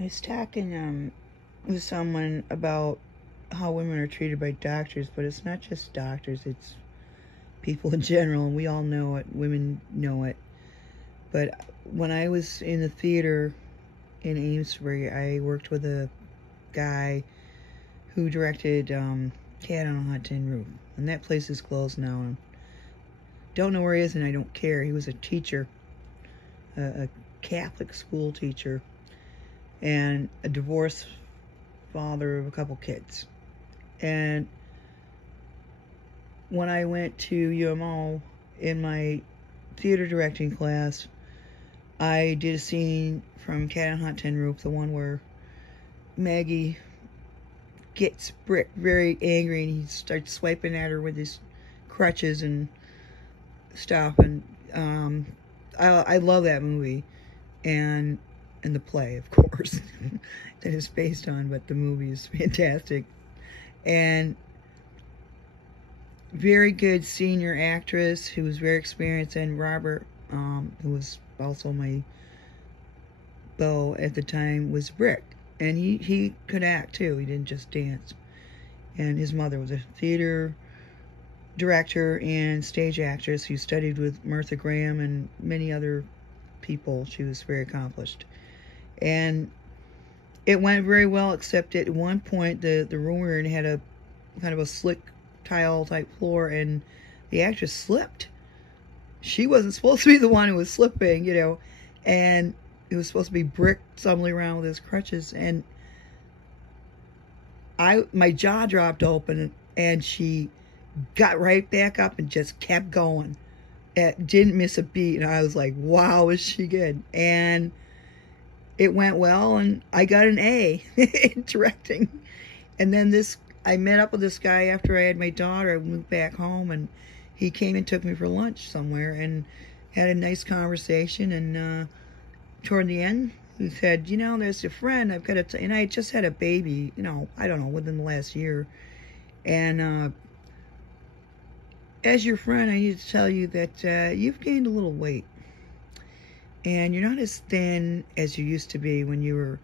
I was talking with someone about how women are treated by doctors, but it's not just doctors, it's people in general, and we all know it. Women know it. But when I was in the theater in Amesbury, I worked with a guy who directed Cat on a Hot Tin Roof. And that place is closed now. And don't know where he is, and I don't care. He was a teacher, a Catholic school teacher, and a divorced father of a couple kids. And when I went to UMO in my theater directing class, I did a scene from Cat on a Hot Tin Roof, the one where Maggie gets Brick very angry and he starts swiping at her with his crutches and stuff. And I love that movie, and the play, of course, that it's based on, but the movie is fantastic. And very good senior actress who was very experienced, and Robert, who was also my beau at the time, was Brick. And he could act too, he didn't just dance. And his mother was a theater director and stage actress who studied with Martha Graham and many other people. She was very accomplished. And it went very well, except at one point the room we were in had a kind of a slick tile type floor, and the actress slipped. She wasn't supposed to be the one who was slipping, you know, and it was supposed to be Brick stumbling around with his crutches, and my jaw dropped open, and she got right back up and just kept going. It didn't miss a beat, and I was like, wow, is she good? And it went well, and I got an A in directing. And then I met up with this guy after I had my daughter. I moved back home, and he came and took me for lunch somewhere and had a nice conversation. And toward the end, he said, you know, there's a friend I've got and I just had a baby, you know, I don't know, within the last year. And as your friend, I need to tell you that you've gained a little weight. And you're not as thin as you used to be when you were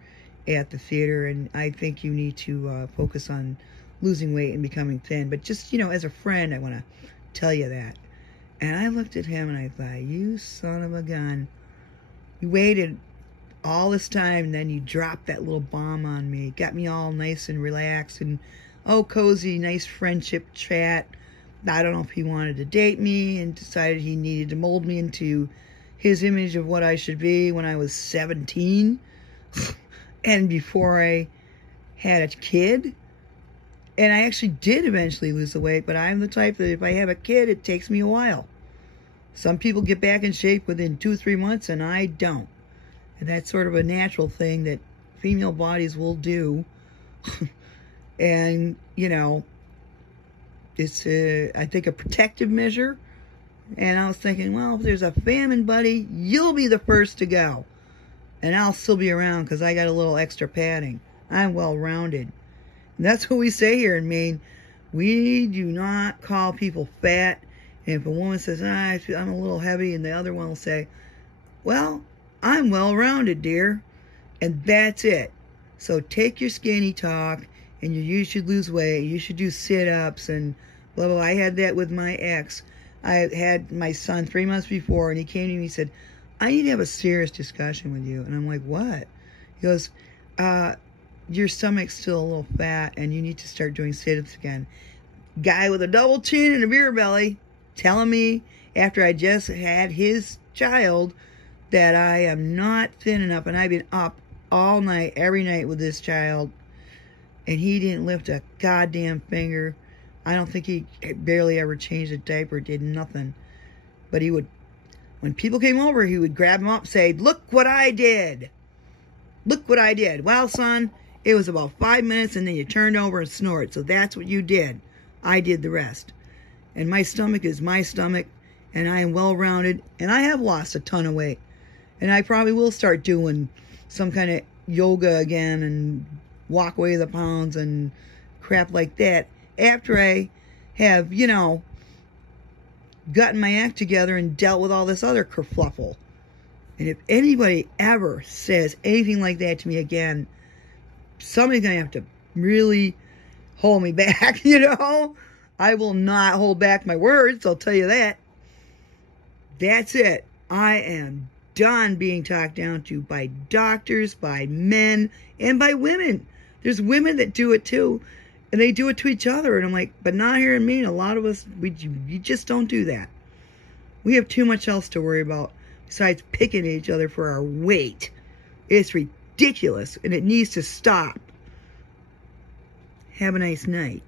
at the theater. And I think you need to focus on losing weight and becoming thin. But just, you know, as a friend, I want to tell you that. And I looked at him and I thought, you son of a gun. You waited all this time, and then you dropped that little bomb on me. Got me all nice and relaxed and, oh, cozy, nice friendship chat. I don't know if he wanted to date me and decided he needed to mold me into his image of what I should be when I was 17 and before I had a kid. And I actually did eventually lose the weight, but I'm the type that if I have a kid, it takes me a while. Some people get back in shape within 2 or 3 months, and I don't. And that's sort of a natural thing that female bodies will do. And, you know, it's, I think, a protective measure. And I was thinking, well, if there's a famine, buddy, you'll be the first to go. And I'll still be around because I got a little extra padding. I'm well-rounded. And that's what we say here in Maine. We do not call people fat. And if a woman says, I'm a little heavy, and the other one will say, well, I'm well-rounded, dear. And that's it. So take your skinny talk, and you should lose weight. You should do sit-ups and blah, blah, blah. I had that with my ex. I had my son 3 months before, and he came to me and he said, I need to have a serious discussion with you. And I'm like, what? He goes, your stomach's still a little fat, and you need to start doing sit-ups again. Guy with a double chin and a beer belly telling me after I just had his child that I am not thin enough, and I've been up all night, every night with this child, and he didn't lift a goddamn finger. I don't think he barely ever changed a diaper, did nothing. But he would, when people came over, he would grab them up and say, look what I did. Look what I did. Well, son, it was about 5 minutes, and then you turned over and snored. So that's what you did. I did the rest. And my stomach is my stomach, and I am well-rounded, and I have lost a ton of weight. And I probably will start doing some kind of yoga again and walk away the pounds and crap like that after I have, you know, gotten my act together and dealt with all this other kerfluffle. And if anybody ever says anything like that to me again, somebody's going to have to really hold me back, you know? I will not hold back my words, I'll tell you that. That's it. I am done being talked down to by doctors, by men, and by women. There's women that do it too, and they do it to each other. And I'm like, but not here in Maine. A lot of us, you just don't do that. We have too much else to worry about besides picking at each other for our weight. It's ridiculous, and it needs to stop. Have a nice night.